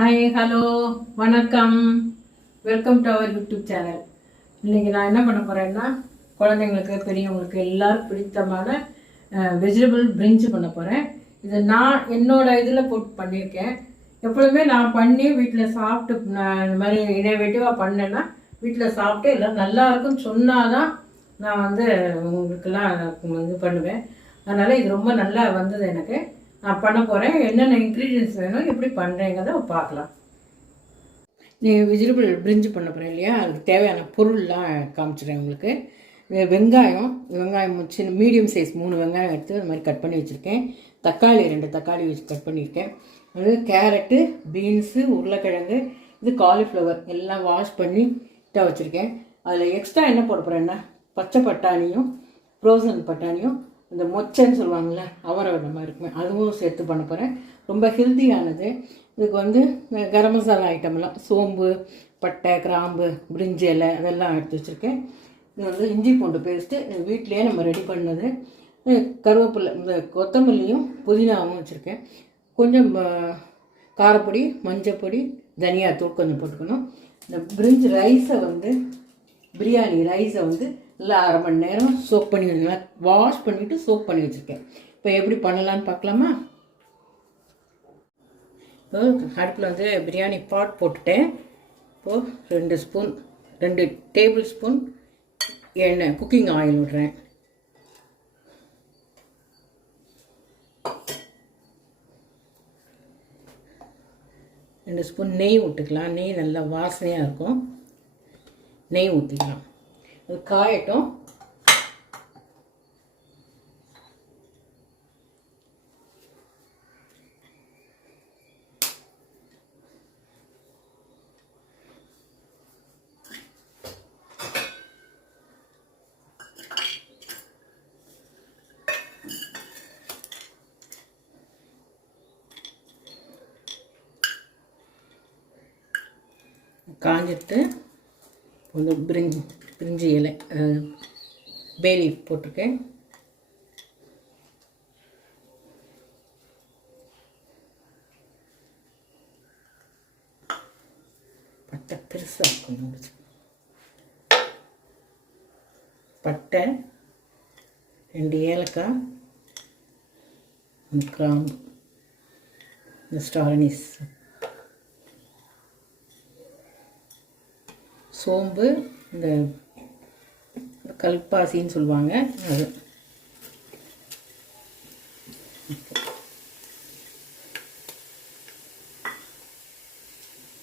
Hi hello வணக்கம், welcome to our YouTube channel. இன்றைக்கி நான் என்ன பண்ண போகிறேன்னா, குழந்தைங்களுக்கு பெரியவங்களுக்கு எல்லாரும் பிடித்தமான வெஜிடபிள் பிரிஞ்சு பண்ண போகிறேன். இது நான் என்னோடய இதில் போட்டு பண்ணியிருக்கேன். எப்பொழுதுமே நான் பண்ணி வீட்டில் சாப்பிட்டு இந்த மாதிரி இனோவேட்டிவாக பண்ணேன்னா வீட்டில் சாப்பிட்டு எல்லாம் நல்லாயிருக்குன்னு சொன்னால் தான் நான் உங்களுக்கெல்லாம் இது பண்ணுவேன். அதனால் இது ரொம்ப நல்லா வந்தது எனக்கு. நான் பண்ண போகிறேன். என்னென்ன இன்க்ரீடியன்ஸ் வேணும், எப்படி பண்ணுறேங்கிறத பார்க்கலாம். நீ வெஜிடபிள் பிரிஞ்சு பண்ண போகிறேன் இல்லையா, அதுக்கு தேவையான பொருள்லாம் காமிச்சிடுறேன் உங்களுக்கு. வெங்காயம் சின்ன மீடியம் சைஸ் 3 வெங்காயம் எடுத்து அது மாதிரி கட் பண்ணி வச்சுருக்கேன். தக்காளி 2 தக்காளி வச்சு கட் பண்ணியிருக்கேன். அது கேரட்டு, பீன்ஸு, உருளைக்கிழங்கு, இது காலிஃப்ளவர் எல்லாம் வாஷ் பண்ணி வச்சுருக்கேன். அதில் எக்ஸ்ட்ரா என்ன போட போகிறேன்னா, பச்சை பட்டாணியும் ஃப்ரோசன் பட்டாணியும் இந்த மொச்சைன்னு சொல்லுவாங்கள்ல, அவரை மாதிரி இருக்குமே, அதுவும் சேர்த்து பண்ண போகிறேன். ரொம்ப ஹெல்த்தியானது. இதுக்கு கரம் மசாலா ஐட்டம்லாம் சோம்பு, பட்டை, கிராம்பு, பிரிஞ்சி இலை அதெல்லாம் எடுத்து வச்சுருக்கேன். இது இஞ்சி பூண்டு பேஸ்ட்டு வீட்டிலையே நம்ம ரெடி பண்ணது. கருவேப்பிலை, இந்த கொத்தமல்லியும் புதினாவும் வச்சுருக்கேன். கொஞ்சம் காரப்பொடி, மஞ்சப்பொடி, தனியாத்தூள் கொஞ்சம் போட்டுக்கணும். இந்த பிரிஞ்சி ரைஸை பிரியாணி ரைஸை நல்லா அரை மணி நேரம் சோக் பண்ணி நல்லா வாஷ் பண்ணிவிட்டு சோக் பண்ணி வச்சுருக்கேன். இப்போ எப்படி பண்ணலான்னு பார்க்கலாமா? அடுப்பில் பிரியாணி பாட் போட்டுட்டேன். இப்போது 2 டேபிள் ஸ்பூன் எண்ணெய், குக்கிங் ஆயில் விடுறேன். ரெண்டு ஸ்பூன் நெய் விட்டுக்கலாம். நெய் நல்லா வாசனையாக இருக்கும். நெய் ஊற்றிக்கலாம். அது காயட்டும். காஞ்சிட்டு கொஞ்சம் பிரிஞ்சி இலை, பே லீஃப் போட்டிருக்கேன். பட்டை பெருசாக கொஞ்சம் பட்டை, 2 ஏலக்காய், கிராம்பு, இந்த ஸ்டார் அனீஸ், சோம்பு, இந்த கல்பாசின்னு சொல்லுவாங்க அது.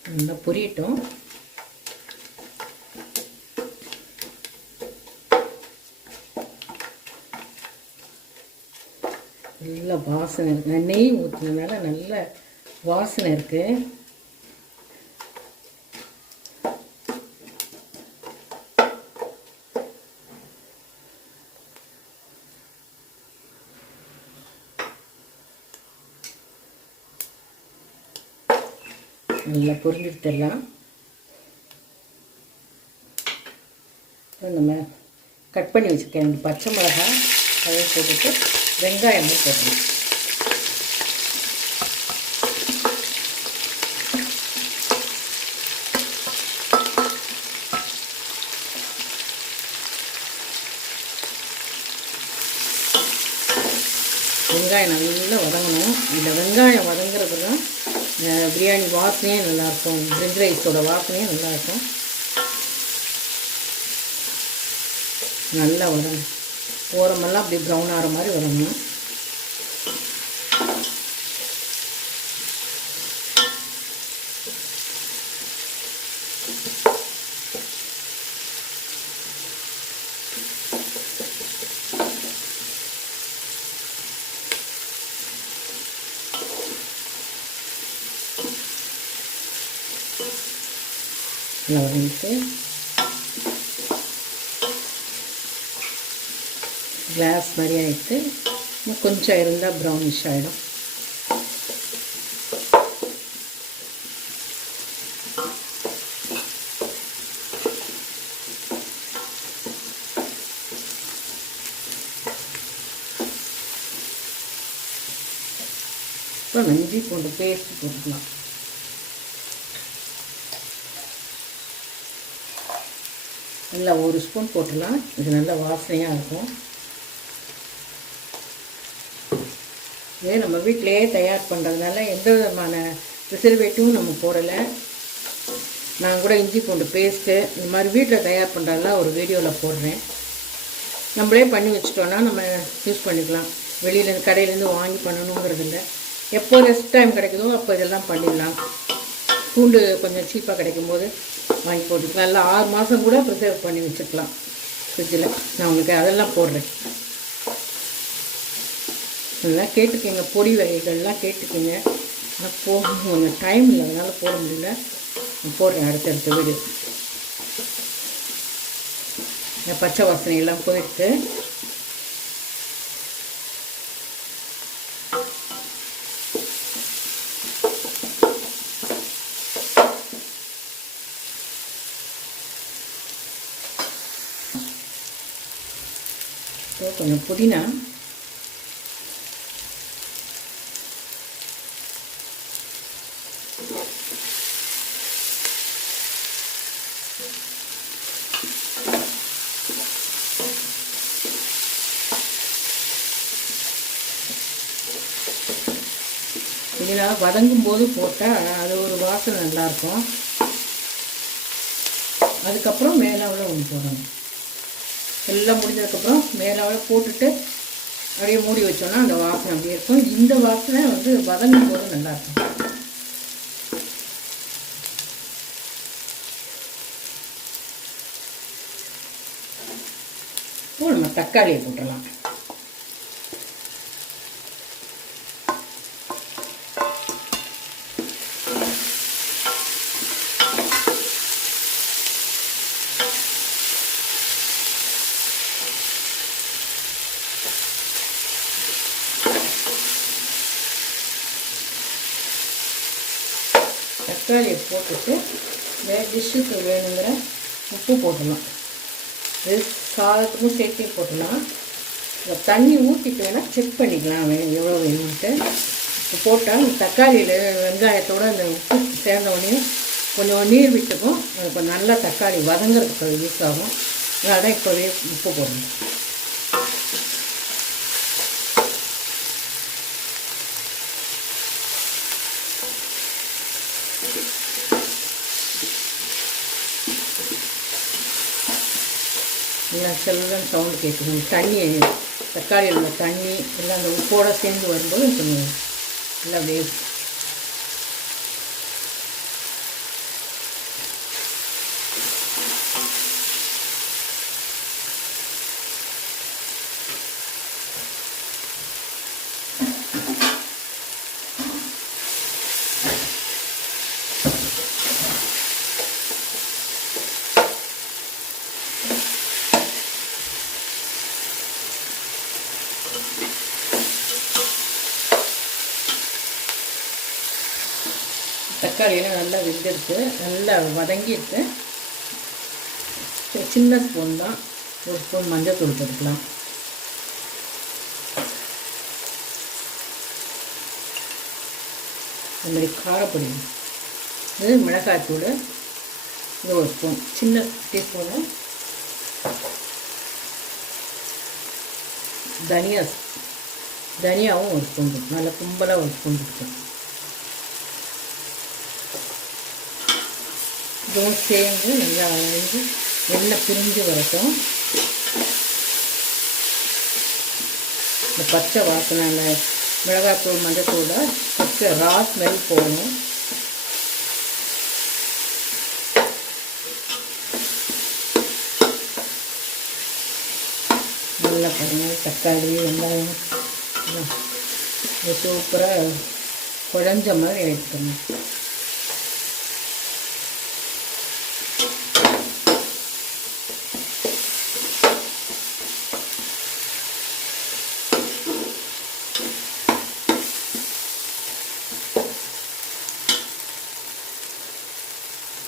நல்லா பொரியட்டும். நல்ல வாசனை இருக்குது. நெய் ஊற்றுனதுனால நல்ல வாசனை இருக்குது. நல்லா பொரிஞ்சிட்டுலாம் நம்ம கட் பண்ணி வச்சுருக்கேன். 2 பச்சை மிளகாய் அதையும் போட்டுட்டு வெங்காயமும் போடணும். வெங்காயம் நல்லா வதங்கணும். இந்த வெங்காயம் வதங்குறது தான் பிரியாணி வாசனையே நல்லாயிருக்கும். பிரிஞ்சி ரைஸோட வாசனையே நல்லாயிருக்கும். நல்லா வதங்கணும். ஓரமெல்லாம் அப்படி ப்ரௌன் ஆகிற மாதிரி வதங்கணும். வதங்கிட்டு கிளாஸ் மாதிரி ஆகிட்டு கொஞ்சம் இருந்தால் ப்ரௌனிஷ் ஆகிடும். இப்போ இஞ்சி பூண்டு பேஸ்ட் போட்டுக்கலாம். நல்லா 1 ஸ்பூன் போட்டுடலாம். இது நல்ல வாசனையாக இருக்கும். இது நம்ம வீட்டிலையே தயார் பண்ணுறதுனால எந்த விதமான ப்ரிசர்வேட்டிவும் நம்ம போடலை. நான் கூட இஞ்சி பூண்டு பேஸ்ட்டு இந்த மாதிரி வீட்டில் தயார் பண்ணுறதெல்லாம் ஒரு வீடியோவில் போடுறேன். நம்மளே பண்ணி வச்சிட்டோன்னா நம்ம யூஸ் பண்ணிக்கலாம். வெளியிலேருந்து கடையிலேருந்து வாங்கி பண்ணணுங்கிறது இல்லை. எப்போ ரெஸ்ட் டைம் கிடைக்குதோ அப்போ இதெல்லாம் பண்ணிடலாம். பூண்டு கொஞ்சம் சீப்பாக கிடைக்கும்போது வாங்கி போட்டுக்கலாம். இல்லை 6 மாதம் கூட ப்ரிசர்வ் பண்ணி வச்சுக்கலாம் ஃப்ரிட்ஜில். நான் உங்களுக்கு அதெல்லாம் போடுறேன். அதெல்லாம் கேட்டுக்கோங்க, பொடி வகைகள்லாம் கேட்டுக்கோங்க. ஆனால் கொஞ்சம் டைம் இல்லை, அதனால் போட முடியல. நான் போடுறேன் அடுத்தடுத்த வீடியோ. பச்சை வாசனையெல்லாம் போயிடுத்து. கொஞ்சம் புதினா, புதினா வதங்கும் போது போட்டால் அது ஒரு வாசனை நல்லாயிருக்கும். அதுக்கப்புறம் மேலாவில் ஒன்று போடணும். எல்லாம் முடிஞ்சதுக்கப்புறம் மேலாவில் போட்டுட்டு அப்படியே மூடி வச்சோன்னா அந்த வாசனை அப்படியே இருக்கும். இந்த வாசனை வந்து வதங்கும் போது நல்லாயிருக்கும். இப்போ நம்ம தக்காளியை போட்டுடலாம். தக்காளியை போட்டுட்டு டிஷ்ஷுக்கு வேணுங்கிற உப்பு போட்டுடலாம். இது சாதத்துக்கும் சேர்த்து போட்டுடலாம். தண்ணி ஊற்றிட்டு வேணால் செக் பண்ணிக்கலாம் எவ்வளோ வேணும்ன்ட்டு. இப்போ போட்டால் தக்காளியில் வெங்காயத்தோடு அந்த உப்பு சேர்ந்த உடனே கொஞ்சம் நீர் விட்டுக்கும். அது கொஞ்சம் நல்லா தக்காளி வதங்கிறதுக்கு யூஸ் ஆகும். அதனால தான் இப்போவே உப்பு போடணும். எல்லாம் செல்லுன்னு சவுண்டு கேட்கணும். தண்ணி தக்காளியில் உள்ள தண்ணி எல்லாம் அந்த உப்போடு சேர்ந்து வரும்போது கொஞ்சம் நல்லா வேகும். தக்காளியெல்லாம் நல்லா வெந்திருக்கு, நல்லா வதங்கிருக்கு. சின்ன ஸ்பூன் தான், 1 ஸ்பூன் மஞ்சள் தூள் போட்டுக்கலாம். இந்த மாதிரி காரப்பொடி, இது மிளகாய்த்தூள், இது 1 ஸ்பூன், சின்ன டீஸ்பூனு. தனியாவும் 1 ஸ்பூன் போட்டு நல்லா கும்பலாக 1 ஸ்பூன் போட்டுக்கலாம். இதுவும் சேர்ந்து நல்லா வதங்கி எண்ணெய் பிரிஞ்சு வரட்டும். இந்த பச்சை வாசனை, அந்த மிளகாத்தூள் மஞ்சத்தூள பச்சை ரா ஸ்மெல் போகணும். நல்லா பாருங்கள், தக்காளி வெங்காயம் சூப்பராக குழஞ்ச மாதிரி எடுத்துக்கணும்.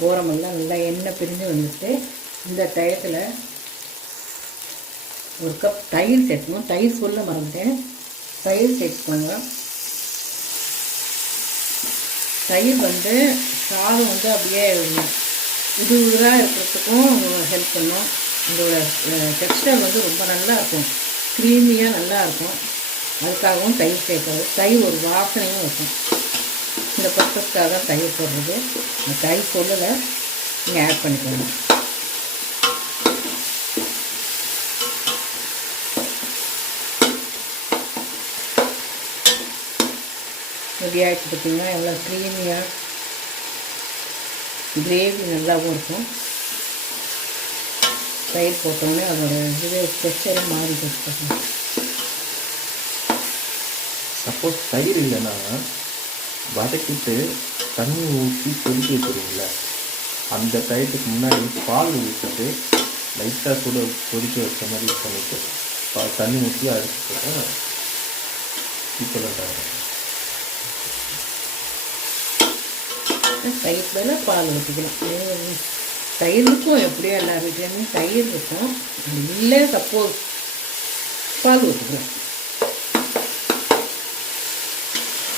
ஓரமெல்லாம் நல்லா எண்ணெய் பிரிஞ்சு வந்துட்டு இந்த டயத்தில் 1 கப் தயிர் சேர்க்கணும். தயிர் சொல்ல மறந்துட்டேன், தயிர் சேர்த்துக்கோங்க. தயிர் வந்து சாதம் வந்து அப்படியே உதிராக இருக்கிறதுக்கும் ஹெல்ப் பண்ணும். இதோட டெக்ஸ்டர் வந்து ரொம்ப நல்லா இருக்கும், க்ரீமியாக நல்லா இருக்கும். அதுக்காகவும் தயிர் சேர்க்கறது. தயிர் ஒரு வாசனையும் இருக்கும். இந்த பர்பஸ்க்காக தான் தயிர் போடுறது. இந்த தயிர் சொல்லலை, நீங்கள் ஆட் பண்ணிக்கணும். ரெடி ஆகிட்டு பார்த்திங்கன்னா எவ்வளோ க்ரீமியாக, கிரேவி நல்லாவும் இருக்கும். தயிர் போட்டோன்னே அதோட இதுவே டெக்ஸ்டரே மாறி போட்டு. சப்போஸ் தயிர் இல்லைன்னா வதக்கிட்டு தண்ணி ஊற்றி கொதிக்க வச்சுருவீங்கள, அந்த டயத்துக்கு முன்னாடி பால் ஊற்றிட்டு லைட்டாக கூட கொதிக்க வச்ச மாதிரி பண்ணிட்டு தண்ணி ஊற்றி அடிச்சுட்டு இப்போதான் தயிர் மேலே பால் ஊற்றிக்கலாம். தயிருக்கும் எப்படியோ எல்லா வீட்லேயுமே தயிர் இருக்கும். இல்லை சப்போஸ் பால் ஊற்றிக்கலாம்.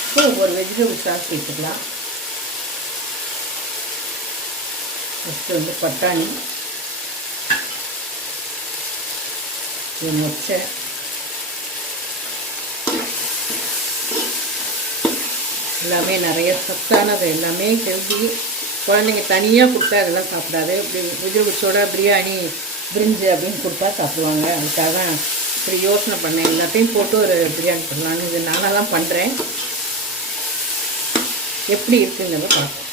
இப்போ ஒரு வெஜிடபிள் சாஸ் சேர்த்துக்கலாம். ஃபஸ்ட்டு வந்து பட்டாணி, ஒரு மொச்சை, எல்லாமே நிறைய சத்தானது, எல்லாமே ஹெல்தி. குழந்தைங்க தனியாக கொடுத்தா அதெல்லாம் சாப்பிடாது. இப்படி வெஜிடபிள்ஸோட பிரியாணி பிரிஞ்சு அப்படின்னு கொடுத்தா சாப்பிடுவாங்க. அதுக்காக தான் இப்படி யோசனை பண்ணேன், எல்லாத்தையும் போட்டு ஒரு பிரியாணி பண்ணலான்னு. இது நானாக தான் பண்ணுறேன். எப்படி இருக்குங்கிறத பார்ப்போம்.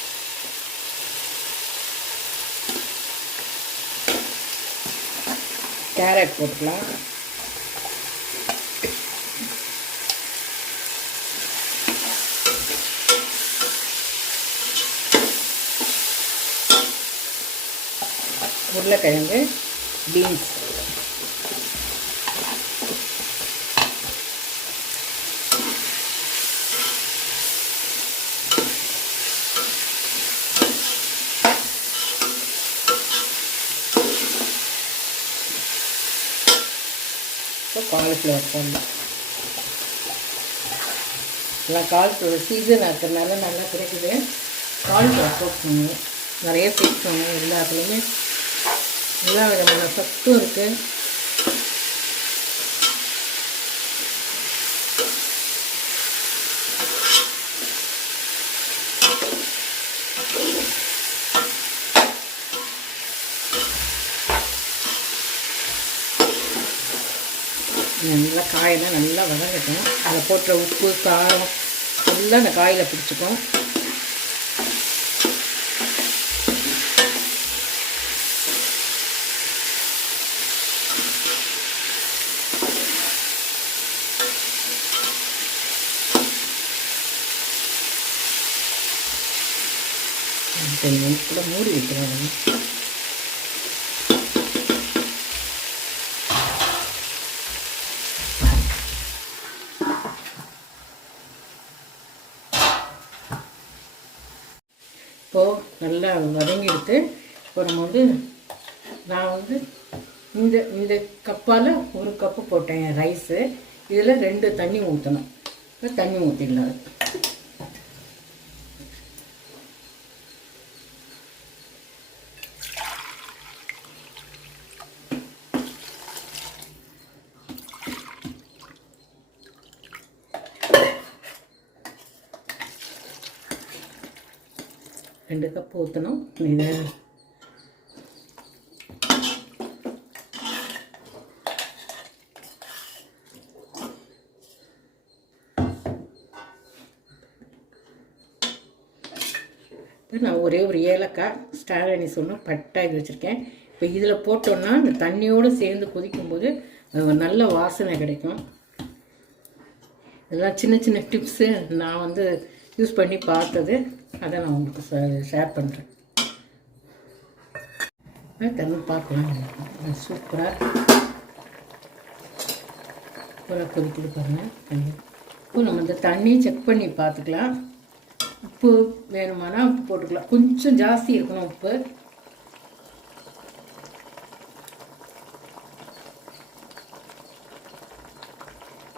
கேரட் போட்டுக்கலாம். உருளைக்கிழங்கு, பீன்ஸ், காலிஃப்ளவர் போடணும். எல்லாம் காலிஃப்ளவர் சீசன் இருக்கிறதுனால நல்லா கிடைக்குது. காலிஃப்ளவர் போட்டுக்கணும். நிறைய சேர்க்கணும். எல்லாத்துலேயுமே எல்லா விதமான சத்தும் இருக்குது. நல்லா காயெல்லாம் நல்லா வதங்கட்டும். அதில் போட்டுற உப்பு காரம் எல்லாம் அந்த காயில் பிடிச்சிக்கும். கூட மூடி வைக்கிறேன். இப்போது நல்லா வதங்கிடுத்து. இப்போ நம்ம நான் இந்த இந்த கப்பால் ஒரு கப்பு போட்டேன் ரைஸு. இதில் 2 தண்ணி ஊற்றணும். தண்ணி ஊற்றிடலாம். ரெண்டு கப் ஊற்றணும். இதை இப்போ நான் ஒரே ஒரு ஏலக்காய், ஸ்டார் அனீஸ் ஒன்று, பட்டை இது வச்சுருக்கேன். இப்போ இதில் போட்டோன்னா இந்த தண்ணியோடு சேர்ந்து கொதிக்கும்போது நல்ல வாசனை கிடைக்கும். இதெல்லாம் சின்ன சின்ன டிப்ஸு நான் யூஸ் பண்ணி பார்த்தது. அதை நான் உங்களுக்கு ஷேர் பண்ணுறேன். தண்ணி பார்க்கலாம். சூப்பராக கொதிக்குது பாருங்கள் தண்ணி. இப்போ நம்ம இந்த தண்ணி செக் பண்ணி பார்த்துக்கலாம். உப்பு வேணுமானா உப்பு போட்டுக்கலாம். கொஞ்சம் ஜாஸ்தி இருக்கணும் உப்பு.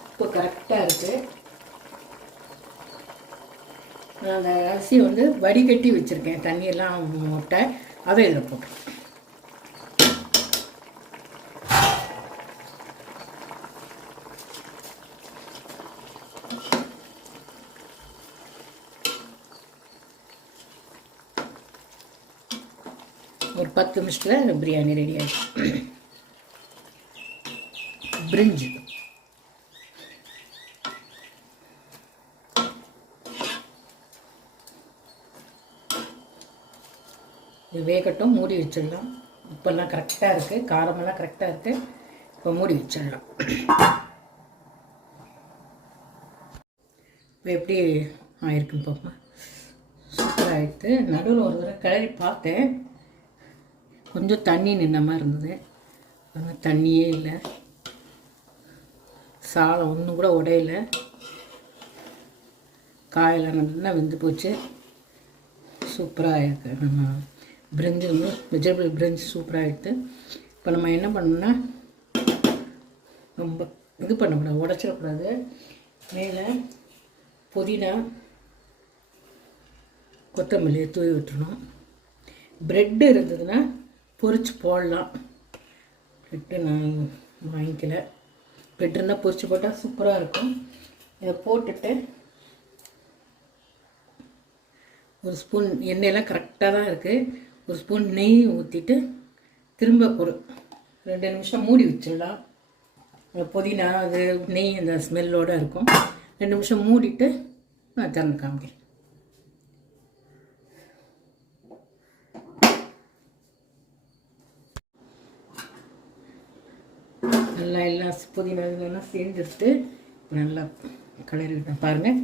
உப்பு கரெக்டாக இருக்குது. நான் அந்த அரிசி வடிகட்டி வச்சுருக்கேன். தண்ணியெல்லாம் மூட்டை அதை இதில் போட்டுருவோம். ஒரு 10 நிமிஷத்தில் பிரியாணி ரெடி ஆகிடும். பிரிஞ்சி இது வேகட்டும், மூடி வச்சிடலாம். உப்பெல்லாம் கரெக்டாக இருக்குது, காரமெல்லாம் கரெக்டாக இருக்குது. இப்போ மூடி வச்சிடலாம். இப்போ எப்படி ஆயிருக்குன்னு பார்ப்போம். சூப்பராக ஆகிடுது. நடுவில் ஒரு தடவை கிளறி பார்த்தேன், கொஞ்சம் தண்ணி நின்ன மாதிரி இருந்தது. ஆனால் தண்ணியே இல்லை, சாதம் ஒன்றும் கூட உடையில, காயெல்லாம் நல்லா வெந்து போச்சு. சூப்பராக இருக்குது. நம்ம பிரிஞ்சி வந்து வெஜிடபிள் பிரிஞ்சி சூப்பராக இருக்குது. இப்போ நம்ம என்ன பண்ணணும்னா, ரொம்ப இது பண்ணக்கூடாது, உடச்சிடக்கூடாது. மேலே புதினா கொத்தமல்லியை தூவி விட்டுறணும். ப்ரெட்டு இருந்ததுன்னா பொரிச்சு போடலாம். ப்ரெட்டு நான் வாங்கிக்கல. ப்ரெட் இருந்தால் பொரிச்சு போட்டால் சூப்பராக இருக்கும். இதை போட்டுட்டு ஒரு ஸ்பூன் எண்ணெயெல்லாம் கரெக்டாக தான் இருக்குது. ஒரு ஸ்பூன் நெய் ஊற்றிட்டு திரும்ப ஒரு 2 நிமிஷம் மூடி வச்சிடலாம். புதினா அது நெய் அந்த ஸ்மெல்லோடு இருக்கும். 2 நிமிஷம் மூடிட்டு நான் திறந்து காமிக்கிறேன். நல்லா எல்லாம் புதினா இதெல்லாம் சேர்ந்துட்டு நல்லா கலரிவிட்டேன் பாருங்கள்.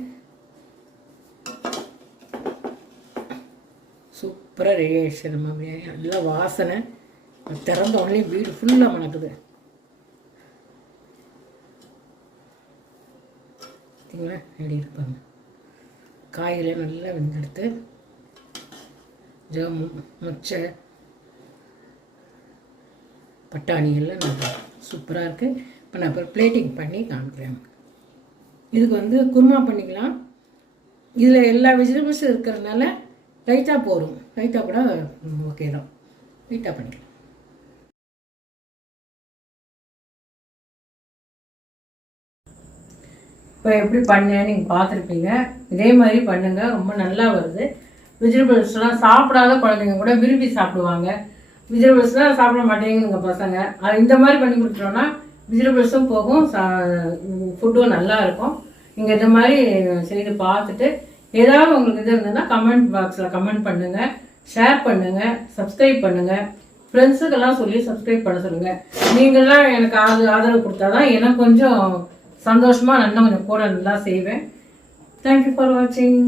சூப்பராக ரெடி ஆகிடுச்சு நம்ம பிரியாணி. நல்லா வாசனை, திறந்த உடனே வீடு ஃபுல்லாக மணக்குது. பார்த்தீங்களா ரெடி இருப்பாங்க. காயெல்லாம் நல்லா வெந்தெடுத்து முச்சை பட்டாணி எல்லாம் நல்லா சூப்பராக இருக்குது. இப்போ நான் அப்புறம் பிளேட்டிங் பண்ணி காமிக்கிறேன். இதுக்கு வந்து குருமா பண்ணிக்கலாம். இதில் எல்லா வெஜிடபிள்ஸும் இருக்கிறதுனால ரைத்தா போடும். ரைத்தா கூட ஓகே தான், ரைத்தா பண்ணிக்கலாம். இப்போ எப்படி பண்ணேன்னு நீங்கள் பார்த்துருப்பீங்க. இதே மாதிரி பண்ணுங்கள், ரொம்ப நல்லா வருது. வெஜிடபிள்ஸ்லாம் சாப்பிடாத குழந்தைங்க கூட விரும்பி சாப்பிடுவாங்க. வெஜிடபிள்ஸ்லாம் சாப்பிட மாட்டேங்குங்க பசங்க. இந்த மாதிரி பண்ணி கொடுத்துட்டோன்னா வெஜிடபிள்ஸும் போகும், ஃபுட்டும் நல்லா இருக்கும். நீங்கள் இது மாதிரி செய்து பார்த்துட்டு ஏதாவது உங்களுக்கு இது இருந்ததுன்னா கமெண்ட் பாக்ஸில் கமெண்ட் பண்ணுங்கள், ஷேர் பண்ணுங்கள், சப்ஸ்கிரைப் பண்ணுங்கள். ஃப்ரெண்ட்ஸுக்கெல்லாம் சொல்லி சப்ஸ்கிரைப் பண்ண சொல்லுங்கள். நீங்கள்லாம் எனக்கு ஆதரவு கொடுத்தா தான் எனக்கு கொஞ்சம் சந்தோஷமாக நல்லா கொஞ்சம் கூட நல்லா செய்வேன். தேங்க்யூ ஃபார் வாட்சிங்.